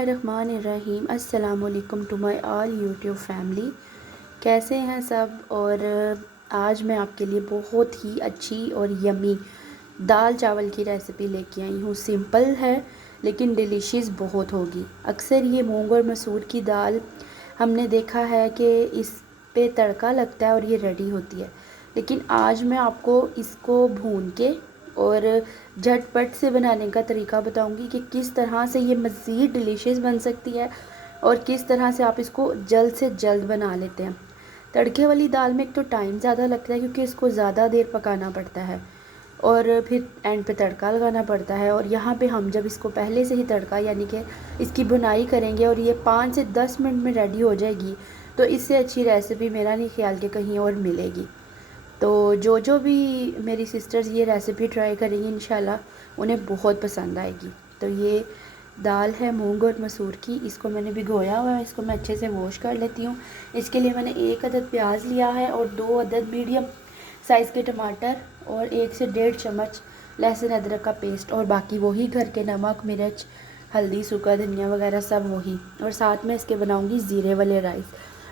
बिस्मिल्लाहिर्रहमानिर्रहीम। अस्सलाम वालेकुम to my all YouTube family. कैसे हैं सब। और आज मैं आपके लिए बहुत ही अच्छी और यमी दाल चावल की रेसिपी लेके आई हूँ। सिंपल है लेकिन डिलीशियस बहुत होगी। अक्सर ये मूंग और मसूर की दाल हमने देखा है कि इस पे तड़का लगता है और ये रेडी होती है, लेकिन आज मैं आपको इसको भून के और झटपट से बनाने का तरीका बताऊंगी कि किस तरह से ये मज़ीद डिलीशियस बन सकती है और किस तरह से आप इसको जल्द से जल्द बना लेते हैं। तड़के वाली दाल में एक तो टाइम ज़्यादा लगता है क्योंकि इसको ज़्यादा देर पकाना पड़ता है और फिर एंड पे तड़का लगाना पड़ता है। और यहाँ पे हम जब इसको पहले से ही तड़का यानी कि इसकी बुनाई करेंगे और ये 5 से 10 मिनट में रेडी हो जाएगी, तो इससे अच्छी रेसिपी मेरा नहीं ख्याल कि कहीं और मिलेगी। तो जो भी मेरी सिस्टर्स ये रेसिपी ट्राई करेंगी इंशाल्लाह उन्हें बहुत पसंद आएगी। तो ये दाल है मूंग और मसूर की, इसको मैंने भिगोया हुआ है, इसको मैं अच्छे से वॉश कर लेती हूँ। इसके लिए मैंने 1 अदद प्याज लिया है और 2 अदद मीडियम साइज़ के टमाटर और 1 से 1.5 चम्मच लहसुन अदरक का पेस्ट और बाकी वही घर के नमक मिर्च हल्दी सूखा धनिया वगैरह सब वही। और साथ में इसके बनाऊँगी ज़ीरे वाले राइस,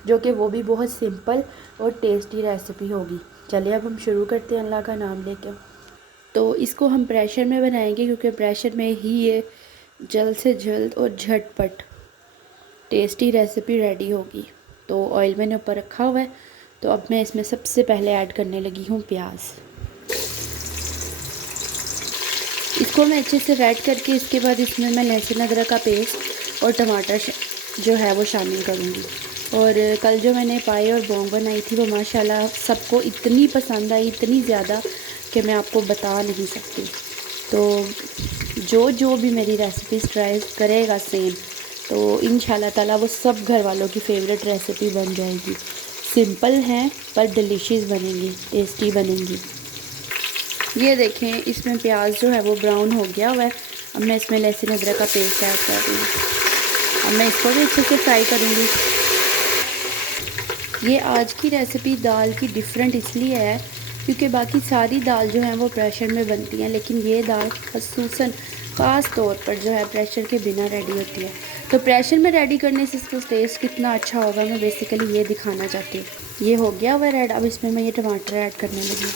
जो कि वो भी बहुत सिंपल और टेस्टी रेसिपी होगी। चलिए अब हम शुरू करते हैं अल्लाह का नाम लेकर। तो इसको हम प्रेशर में बनाएंगे क्योंकि प्रेशर में ही ये जल्द से जल्द और झटपट टेस्टी रेसिपी रेडी होगी। तो ऑयल मैंने ऊपर रखा हुआ है, तो अब मैं इसमें सबसे पहले ऐड करने लगी हूँ प्याज। इसको मैं अच्छे से रेड करके इसके बाद इसमें मैं लहसुन अदरक का पेस्ट और टमाटर जो है वो शामिल करूँगी। और कल जो मैंने पाए और बोंग बनाई थी वो माशाल्लाह सबको इतनी पसंद आई, इतनी ज़्यादा कि मैं आपको बता नहीं सकती। तो जो भी मेरी रेसिपीज़ ट्राई करेगा सेम, तो इंशाल्लाह ताला वो सब घर वालों की फेवरेट रेसिपी बन जाएगी। सिंपल हैं पर डिलीशियस बनेंगी, टेस्टी बनेंगी। ये देखें इसमें प्याज जो है वो ब्राउन हो गया हुआ है। अब मैं इसमें लहसुन अदरक का पेस्ट ऐड कर रही हूँ। अब मैं इसको भी अच्छे से फ्राई करूँगी। ये आज की रेसिपी दाल की डिफरेंट इसलिए है क्योंकि बाकी सारी दाल जो है वो प्रेशर में बनती हैं, लेकिन ये दाल खसूसन ख़ास तौर पर जो है प्रेशर के बिना रेडी होती है। तो प्रेशर में रेडी करने से इसका टेस्ट कितना अच्छा होगा मैं बेसिकली ये दिखाना चाहती हूँ। ये हो गया हुआ रेड। अब इसमें मैं ये टमाटर ऐड करने लगी।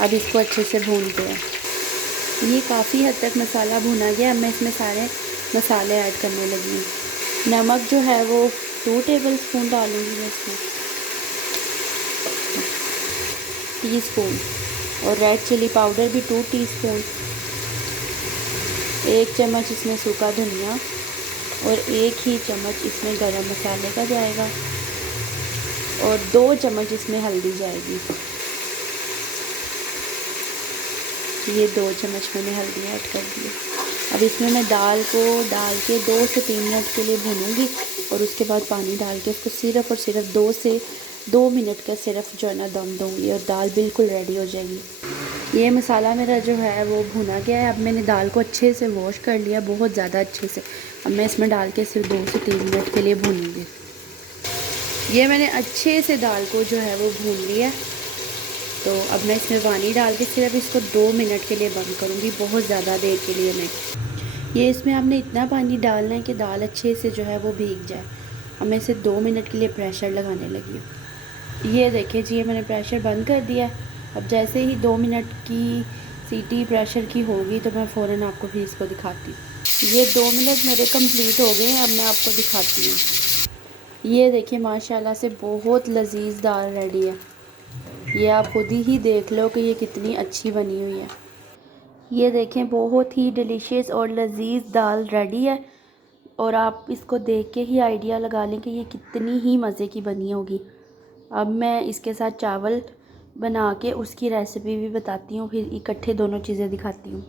अब इसको अच्छे से भूनते हैं। ये काफ़ी हद तक मसाला भुना गया। अब मैं इसमें सारे मसाले ऐड करने लगी हूँ। नमक जो है वो 2 टेबलस्पून डालूँगी मैं इसमें, टीस्पून। और रेड चिली पाउडर भी 2 टीस्पून। 1 चम्मच इसमें सूखा धनिया और 1 ही चम्मच इसमें गरम मसाले का जाएगा और 2 चम्मच इसमें हल्दी जाएगी। ये 2 चम्मच मैंने हल्दी ऐड कर दी। अब इसमें मैं दाल को डाल के 2 से 3 मिनट के लिए भूनूंगी और उसके बाद पानी डाल के उसको सिर्फ़ और सिर्फ 2 से 2 मिनट का सिर्फ जो है ना दम दूँगी और दाल बिल्कुल रेडी हो जाएगी। ये मसाला मेरा जो है वो भुना गया है। अब मैंने दाल को अच्छे से वॉश कर लिया, बहुत ज़्यादा अच्छे से। अब मैं इसमें डाल के सिर्फ 2 से 3 मिनट के लिए भूनूँगी। ये मैंने अच्छे से दाल को जो है वो भून लिया। तो अब मैं इसमें पानी डाल के सिर्फ इसको 2 मिनट के लिए बंद करूँगी, बहुत ज़्यादा देर के लिए नहीं। ये इसमें आपने इतना पानी डालना है कि दाल अच्छे से जो है वो भीग जाए। अब मैं इसे 2 मिनट के लिए प्रेशर लगाने लगी हूँ। ये देखिए जी, ये मैंने प्रेशर बंद कर दिया है। अब जैसे ही 2 मिनट की सीटी प्रेशर की होगी तो मैं फ़ौरन आपको फिर इसको दिखाती हूँ। ये 2 मिनट मेरे कंप्लीट हो गए हैं। अब मैं आपको दिखाती हूँ। ये देखिए माशाल्लाह से बहुत लजीज दाल रेडी है। ये आप खुद ही देख लो कि ये कितनी अच्छी बनी हुई है। ये देखें बहुत ही डिलीशियस और लजीज दाल रेडी है और आप इसको देख के ही आइडिया लगा लें कि ये कितनी ही मज़े की बनी होगी। अब मैं इसके साथ चावल बना के उसकी रेसिपी भी बताती हूँ, फिर इकट्ठे दोनों चीज़ें दिखाती हूँ।